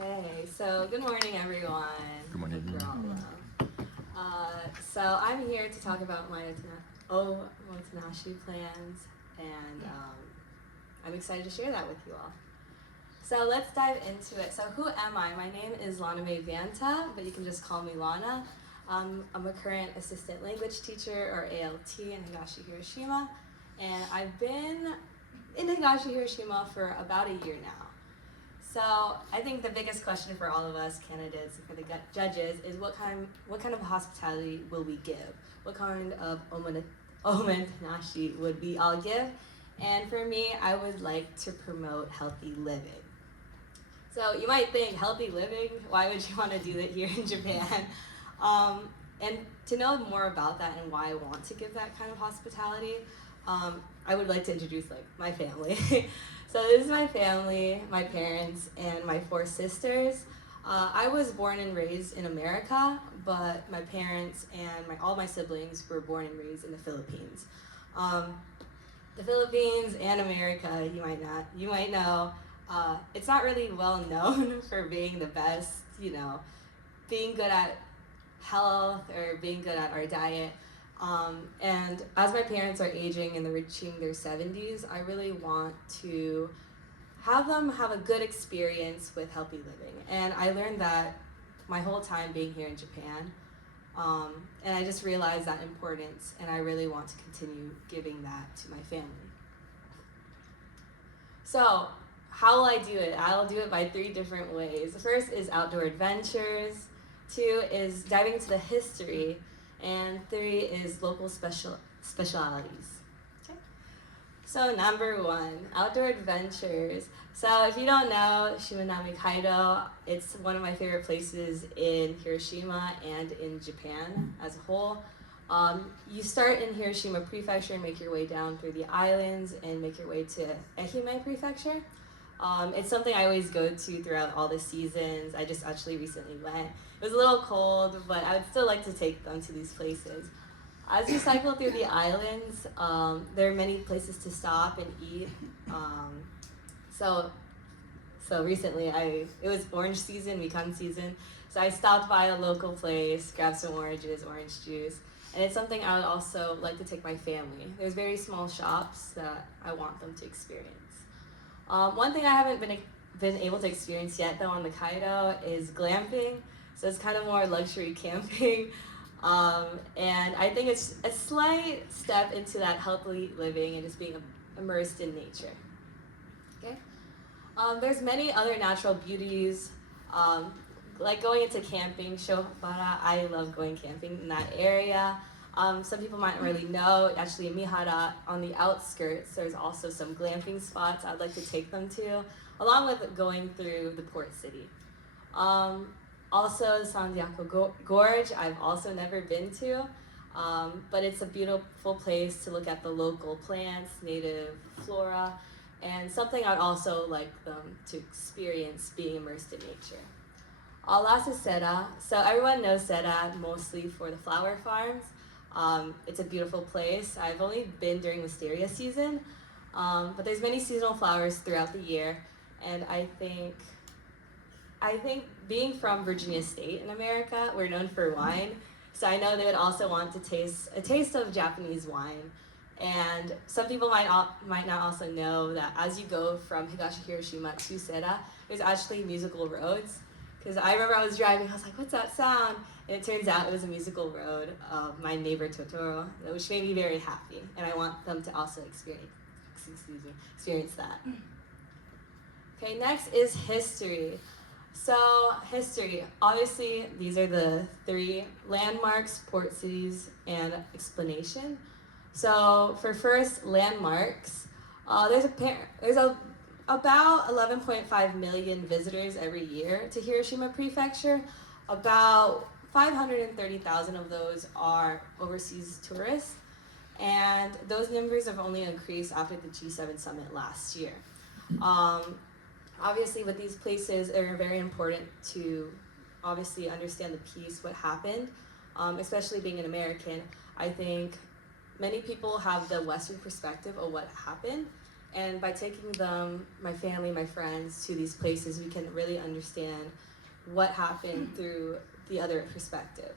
Okay, so good morning, everyone. Good morning. Hope you're all well. So I'm here to talk about my O mo te na shi plans, and I'm excited to share that with you all. So let's dive into it. So who am I? My name is Lana May Vanta, but you can just call me Lana. I'm a current assistant language teacher, or ALT, in Higashi Hiroshima, and I've been in Higashi Hiroshima for about a year now. So I think the biggest question for all of us candidates and for the judges is what kind of hospitality will we give? What kind of omotenashi would we all give? And for me, I would like to promote healthy living. So you might think, healthy living? Why would you want to do that here in Japan? And to know more about that and why I want to give that kind of hospitality, I would like to introduce my family. So this is my family, my parents, and my 4 sisters. I was born and raised in America, but my parents and all my siblings were born and raised in the Philippines. The Philippines and America, you might know, it's not really well known for being the best, being good at health or being good at our diet. And as my parents are aging and they're reaching their 70s, I really want to have them have a good experience with healthy living. And I learned that my whole time being here in Japan. And I just realized that importance, and I really want to continue giving that to my family. So how will I do it? I'll do it by 3 different ways. The first is outdoor adventures. 2 is diving into the history. And 3 is local specialities. Okay. So number 1, outdoor adventures. So if you don't know Shimanami Kaido, it's one of my favorite places in Hiroshima and in Japan as a whole. You start in Hiroshima Prefecture and make your way down through the islands and make your way to Ehime Prefecture. It's something I always go to throughout all the seasons. I just actually recently went. It was a little cold, but I would still like to take them to these places. As you cycle through the islands, there are many places to stop and eat. So recently, it was orange season, mikan season, so I stopped by a local place, grabbed some oranges, orange juice, and it's something I would also like to take my family. There's very small shops that I want them to experience. One thing I haven't been able to experience yet, though, on the Kaido is glamping. So it's kind of more luxury camping. And I think it's a slight step into that healthy living and just being immersed in nature. Okay. There's many other natural beauties, like going into camping. Shobara, I love going camping in that area. Some people might really know, actually in Mihara, on the outskirts, there's also some glamping spots I'd like to take them to, along with going through the port city. Also, Sandiako Gorge, I've also never been to, but it's a beautiful place to look at the local plants, native flora, and something I'd also like them to experience being immersed in nature. Last is Sera. So everyone knows Sera mostly for the flower farms. It's a beautiful place. I've only been during wisteria season, but there's many seasonal flowers throughout the year, and I think being from Virginia State in America, we're known for wine, so I know they would also want to taste a taste of Japanese wine. And some people might not also know that as you go from Higashi Hiroshima to Sera, there's actually musical roads. Because I remember I was driving, I was like, what's that sound? And it turns out it was a musical road of My Neighbor Totoro, which made me very happy. And I want them to also experience that. Okay, next is history. So history, obviously these are the 3 landmarks, port cities, and explanation. So for first, landmarks, there's about 11.5 million visitors every year to Hiroshima Prefecture. About 530,000 of those are overseas tourists, and those numbers have only increased after the G7 summit last year. Obviously, with these places, they're very important to obviously understand the piece, what happened, especially being an American. I think many people have the Western perspective of what happened, And by taking them, my family, my friends, to these places, we can really understand what happened through the other perspective.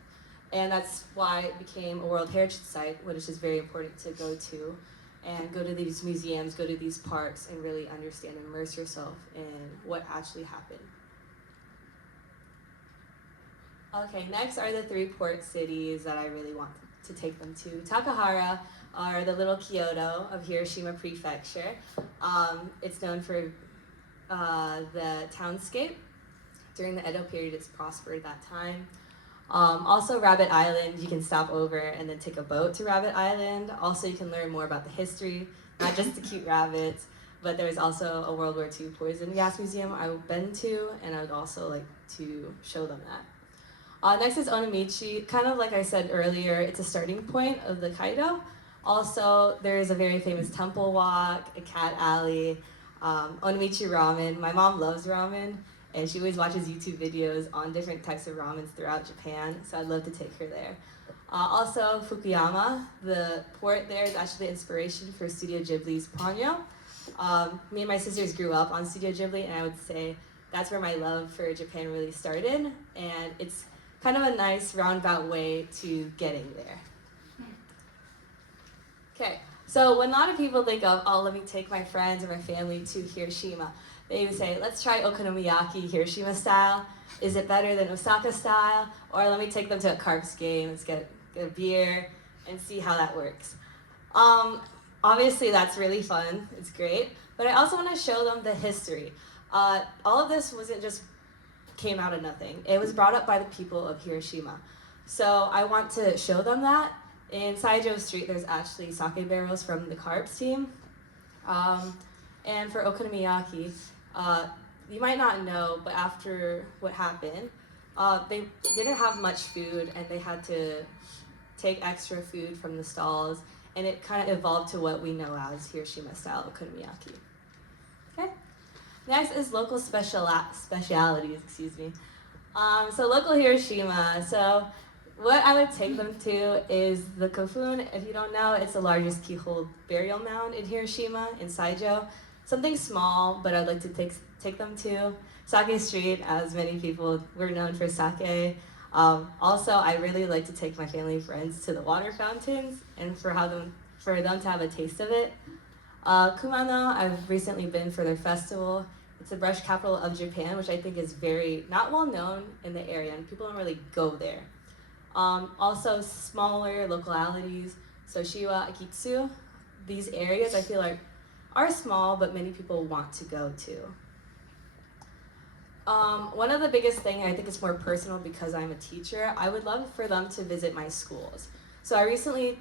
And that's why it became a World Heritage Site, which is very important to go to, and go to these museums, go to these parks, and really understand and immerse yourself in what actually happened. Okay, next are the 3 port cities that I really want to take them to. Takahara are the little Kyoto of Hiroshima Prefecture. It's known for the townscape. During the Edo period, it's prospered at that time. Also Rabbit Island, you can stop over and then take a boat to Rabbit Island. Also, you can learn more about the history, not just the cute rabbits, but there's also a World War II poison gas museum I've been to, and I would also like to show them that. Next is Onomichi. Kind of like I said earlier, it's a starting point of the Kaido. Also, there is a very famous temple walk, a cat alley, Onomichi ramen. My mom loves ramen, and she always watches YouTube videos on different types of ramens throughout Japan, so I'd love to take her there. Also, Fukuyama, the port there is actually the inspiration for Studio Ghibli's Ponyo. Me and my sisters grew up on Studio Ghibli, and I would say that's where my love for Japan really started, and it's kind of a nice roundabout way to getting there. Okay, so when a lot of people think of, oh, let me take my friends or my family to Hiroshima, they would say, let's try okonomiyaki Hiroshima style. Is it better than Osaka style? Or let me take them to a Carps game, let's get a beer and see how that works. Obviously that's really fun, it's great, but I also want to show them the history. All of this wasn't just came out of nothing. It was brought up by the people of Hiroshima. So I want to show them that. In Saijo Street, there's actually sake barrels from the Carps team. And for okonomiyaki, you might not know, but after what happened, they didn't have much food, and they had to take extra food from the stalls, and it kind of evolved to what we know as Hiroshima-style okonomiyaki. Okay. Next is local specialities, excuse me. So local Hiroshima. So what I would take them to is the Kofun. If you don't know, it's the largest keyhole burial mound in Hiroshima, in Saijo. Something small, but I'd like to take them to. Sake Street, as many people were known for sake. Also, I really like to take my family and friends to the water fountains and for them to have a taste of it. Kumano, I've recently been for their festival. It's the brush capital of Japan, which I think is very not well known in the area, and people don't really go there. Also, smaller localities, so Shiwa, Akitsu, these areas I feel like are small, but many people want to go to. One of the biggest things, I think it's more personal because I'm a teacher, I would love for them to visit my schools. So I recently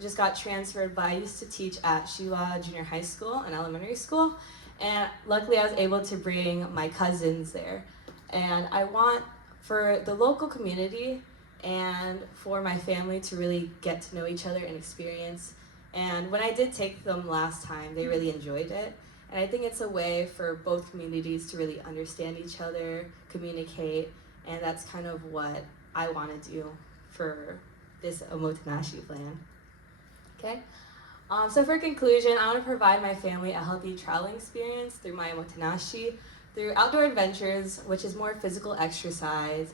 just got transferred, but I used to teach at Shiwa Junior High School and elementary school, and luckily I was able to bring my cousins there. And I want for the local community and for my family to really get to know each other and experience. And when I did take them last time, they really enjoyed it. And I think it's a way for both communities to really understand each other, communicate, and that's kind of what I want to do for this omotenashi plan. Okay? So for conclusion, I want to provide my family a healthy traveling experience through my omotenashi, through outdoor adventures, which is more physical exercise,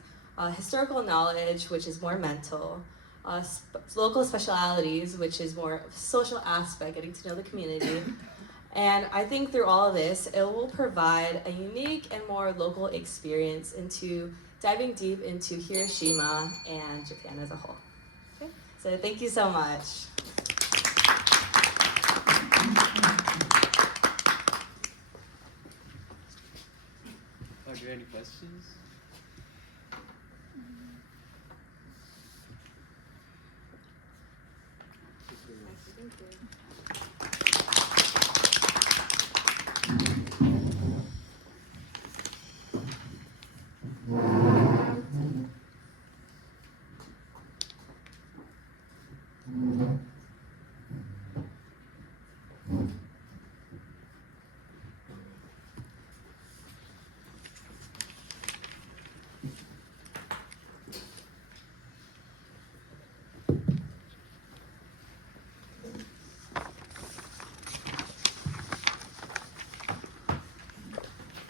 historical knowledge, which is more mental, local specialities, which is more social aspect, getting to know the community. And I think through all of this, it will provide a unique and more local experience into diving deep into Hiroshima and Japan as a whole. Okay? So thank you so much. Are there any questions?